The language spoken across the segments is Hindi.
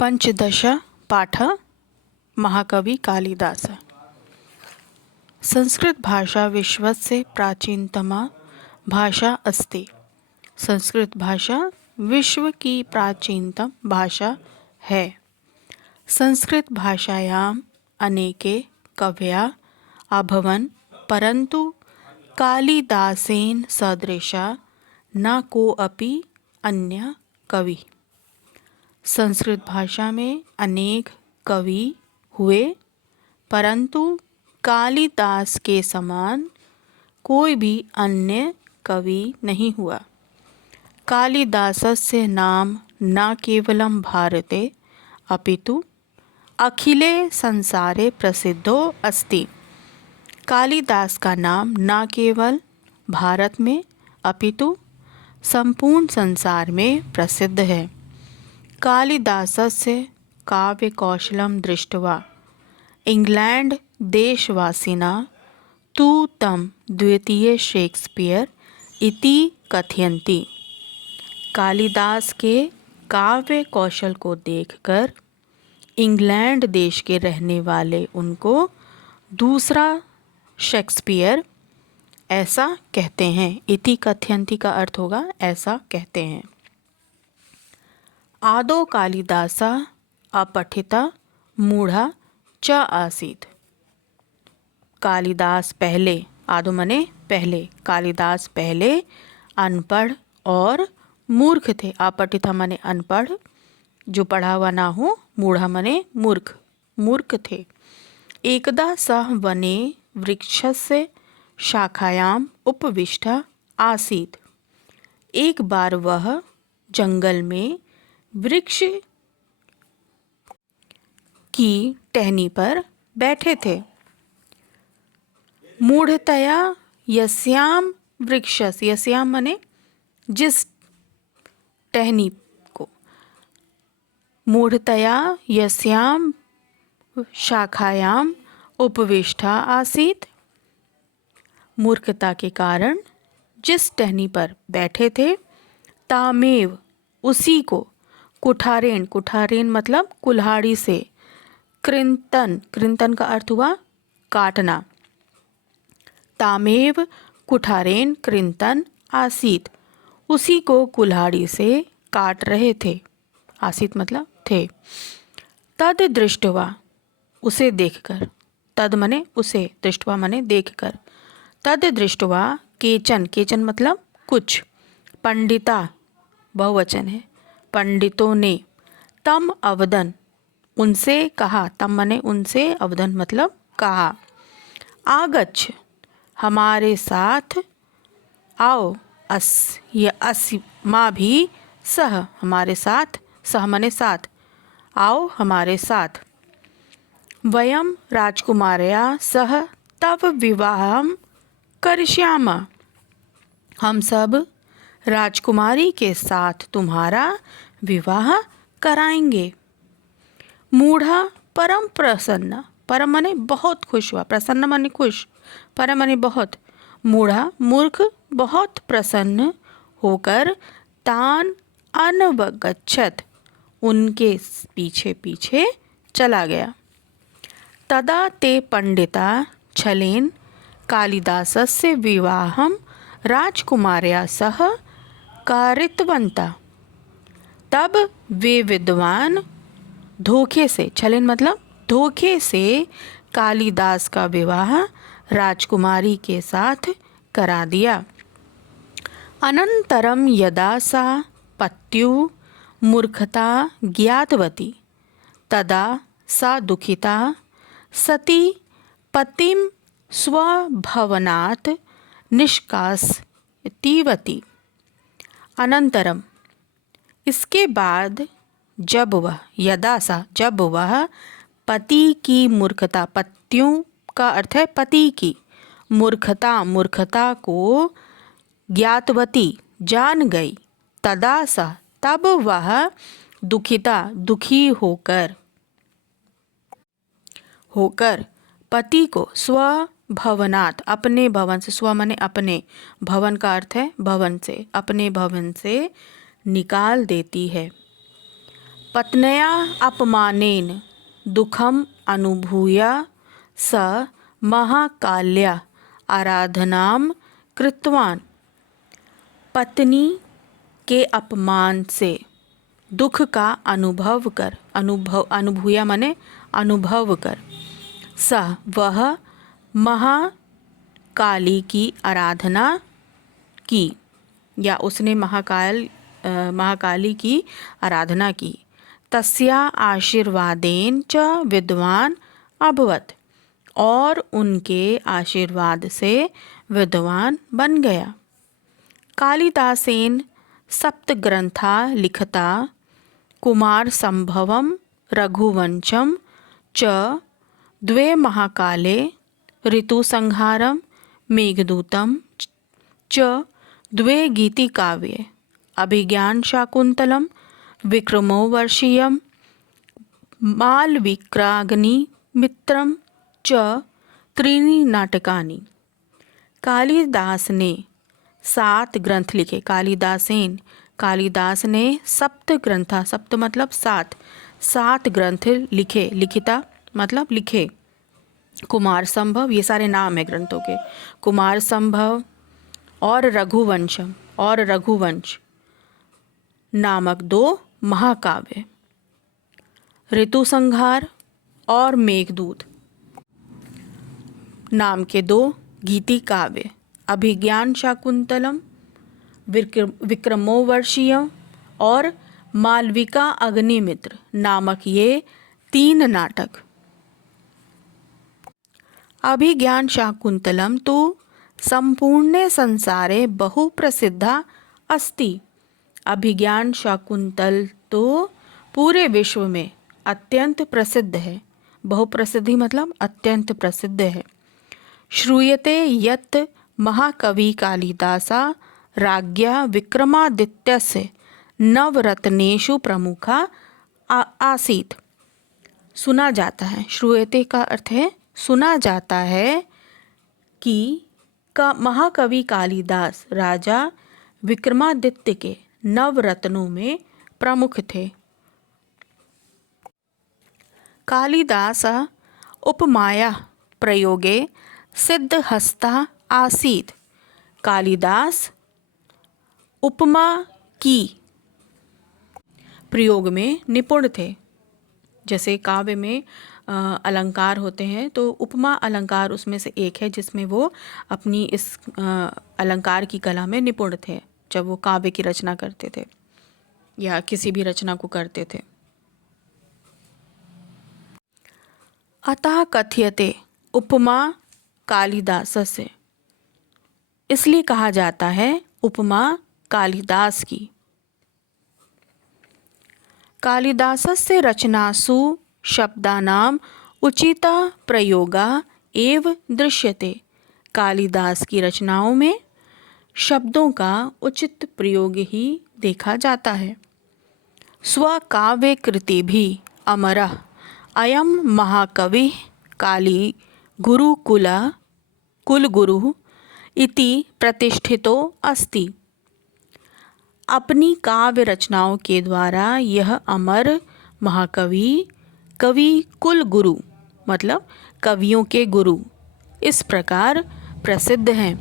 पंचदश पाठ महाकवि कालिदास। संस्कृत भाषा विश्वस्य प्राचीनतमा भाषा अस्ति। संस्कृत भाषा विश्व की प्राचीनतम भाषा है। संस्कृत भाषायाम् अनेके कवयः अभवन्, परन्तु कालिदासेन सदृशः न कोऽपि अन्य कवि। संस्कृत भाषा में अनेक कवि हुए, परंतु कालिदास के समान कोई भी अन्य कवि नहीं हुआ। कालिदासस्य नाम न केवलं भारते अपितु अखिले संसारे प्रसिद्धो अस्ति। कालिदास का नाम न केवल भारत में अपितु संपूर्ण संसार में प्रसिद्ध है। कालिदासस्य काव्यकौशलं दृष्ट्वा इंग्लैंड देशवासिना तु तं द्वितीय शेक्सपियर इति कथयन्ति। कालिदास के काव्य कौशल को देखकर इंग्लैंड देश के रहने वाले उनको दूसरा शेक्सपियर ऐसा कहते हैं। इति कथयन्ति का अर्थ होगा ऐसा कहते हैं। आदौ कालिदासः अपठितः मूढ़ः च आसीत्। कालिदास पहले, आदौ मने पहले, कालिदास पहले अनपढ़ और मूर्ख थे। अपठितः मने अनपढ़, जो पढ़ा हुआ ना हो, मूढ़ा मने मूर्ख, मूर्ख थे। एकदा सः वने वृक्षस्य शाखायाम् उपविष्टः आसीत्। एक बार वह जंगल में वृक्ष की टहनी पर बैठे थे। मूढ़तया यस्याम वृक्षस, यस्याम मने जिस टहनी को, मूढ़तया यस्याम शाखायाम उपविष्टा आसीत्। मूर्खता के कारण जिस टहनी पर बैठे थे, तामेव उसी को, कुठारेण, कुठारेण मतलब कुल्हाड़ी से, कृंतन, कृंतन का अर्थ हुआ काटना, तामेव कुठारेण कृंतन आसीत्, उसी को कुल्हाड़ी से काट रहे थे। आसीत् मतलब थे। तद दृष्ट्वा, उसे देखकर, तद मने उसे, दृष्ट्वा मने देखकर, तद दृष्ट्वा केचन, केचन मतलब कुछ, पंडिता बहुवचन है, पंडितों ने, तम अवदन उनसे कहा, तम मने उनसे, अवदन मतलब कहा, आगच्छ हमारे साथ आओ, अस ये अस माँ भी, सह हमारे साथ, सह मने साथ, आओ हमारे साथ, वयम राजकुमार्या सह तव विवाहम करिष्यामः, हम सब राजकुमारी के साथ तुम्हारा विवाह कराएंगे। मूढ़ा परम प्रसन्न, परम मने बहुत खुश हुआ, प्रसन्न मने खुश, परम मने बहुत, मूढ़ा मूर्ख बहुत प्रसन्न होकर तान अनवगच्छत, उनके पीछे पीछे चला गया। तदा ते पंडिता छलेन कालिदासस्य विवाहं राजकुमार्या सह कारितवन्ता। तब वे विद्वान धोखे से, छलेन मतलब धोखे से, कालिदास का विवाह राजकुमारी के साथ करा दिया। अनंतरम यदा सा पत्युः मूर्खता ज्ञातवती, तदा सा दुखिता सती पतिं स्वभवनात् निष्कासयतीवती। अनंतरम इसके बाद, जब वह, यदा सा जब वह, पति की मूर्खता, पत्युं का अर्थ है पति की, मूर्खता, मूर्खता को ज्ञातवती जान गई, तदा सा तब वह, दुखिता दुखी होकर, पति को स्वभवनात् अपने भवन से, स्व मने अपने, भवन का अर्थ है भवन से, अपने भवन से निकाल देती है। पत्न्या अपमानेन दुखम अनुभूय स महाकाल्या आराधनाम कृतवान। पत्नी के अपमान से दुख का अनुभूया माने अनुभव कर, स वह महाकाली की आराधना की, या उसने महाकाली की आराधना की। तस्या आशीर्वादेन च विद्वान अभवत, और उनके आशीर्वाद से विद्वान बन गया। कालिदासेन सप्तग्रंथा लिखता कुमार संभवम रघुवंशम च द्वे महाकाले ऋतुसंहारम मेघदूतम च द्वे गीतिकाव्ये अभिज्ञान शाकुंतलम विक्रमो वर्षीयम मालविक्राग्निमित्रम च त्रीणि नाटकानि। कालिदास ने 7 ग्रंथ लिखे। कालिदास ने सप्त ग्रंथा, सप्त मतलब 7 ग्रंथ लिखे। लिखिता मतलब लिखे। कुमार संभव, ये सारे नाम है ग्रंथों के। कुमार संभव और रघुवंशम और रघुवंश नामक 2 महाकाव्य, ऋतु संहार और मेघदूत नाम के 2 गीति काव्य, अभिज्ञान शाकुंतलम, विक्रमोर्वशीयम और मालविका अग्निमित्र नामक ये 3 नाटक। अभिज्ञान शाकुंतलम तो संपूर्ण संसारे बहु प्रसिद्धा अस्ति। अभिज्ञान शाकुंतल तो पूरे विश्व में अत्यंत प्रसिद्ध है। बहुप्रसिद्धि मतलब अत्यंत प्रसिद्ध है। श्रूयते यत् महाकवि कालिदासा राज्ञा विक्रमादित्यस्य नवरत्नेषु प्रमुखा आसीत्। सुना जाता है, श्रूयते का अर्थ है सुना जाता है कि महाकवि कालिदास राजा विक्रमादित्य के नवरत्नों में प्रमुख थे। कालिदास उपमाया प्रयोगे सिद्धहस्ता आसीत्। कालिदास उपमा की प्रयोग में निपुण थे। जैसे काव्य में अलंकार होते हैं, तो उपमा अलंकार उसमें से एक है जिसमें वो अपनी इस अलंकार की कला में निपुण थे जब वो काव्य की रचना करते थे या किसी भी रचना को करते थे। अतः कथ्यते उपमा कालिदासस्य, इसलिए कहा जाता है उपमा कालिदास की। कालिदासस्य रचनासु शब्दानाम उचिता प्रयोगा एव दृश्यते। कालिदास की रचनाओं में शब्दों का उचित प्रयोग ही देखा जाता है। स्वकाव्य कृति भी अमरः अयम महाकवि काली कुलगुरु इति प्रतिष्ठितो अस्ति। अपनी काव्य रचनाओं के द्वारा यह अमर महाकवि कवि कुल गुरु मतलब कवियों के गुरु इस प्रकार प्रसिद्ध हैं।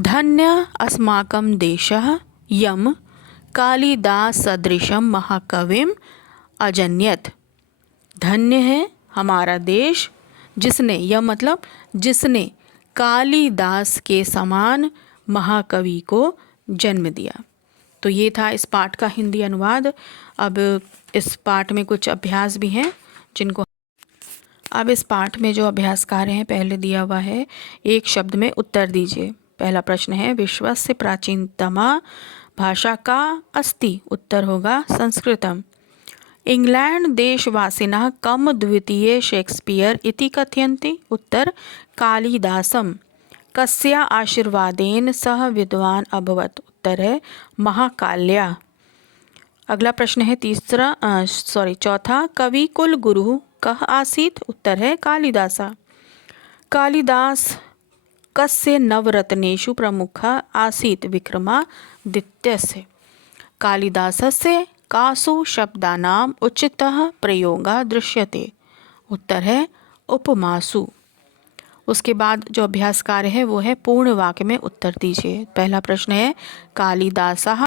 धन्य अस्माकं देशः यम कालिदास सदृशम महाकविम अजन्यत। धन्य है हमारा देश जिसने, यह मतलब जिसने कालिदास के समान महाकवि को जन्म दिया। तो ये था इस पाठ का हिंदी अनुवाद। अब इस पाठ में कुछ अभ्यास भी हैं जिनको अब इस पाठ में जो अभ्यास कार्य हैं पहले दिया हुआ है, एक शब्द में उत्तर दीजिए। पहला प्रश्न है विश्वस्य प्राचीनतमा भाषा का अस्ति। उत्तर होगा संस्कृतम। इंग्लैंड देशवासिनः कम द्वितीय शेक्सपियर इति कथयन्ति। उत्तर कालिदासम। कस्या आशीर्वादेन सह विद्वान अभवत। उत्तर है महाकाल्या। अगला प्रश्न है चौथा, कवि कुल गुरु कः आसीत्। उत्तर है कालिदासा। कालिदास कस्य नवरत्नेषु प्रमुखः आसीत्। विक्रमादित्यस्य। कालिदासस्य कासु शब्दानाम उचितः प्रयोगा दृश्यते। उत्तर है उपमासु। उसके बाद जो अभ्यास कार्य है वो है पूर्ण वाक्य में उत्तर दीजिए। पहला प्रश्न है कालिदासः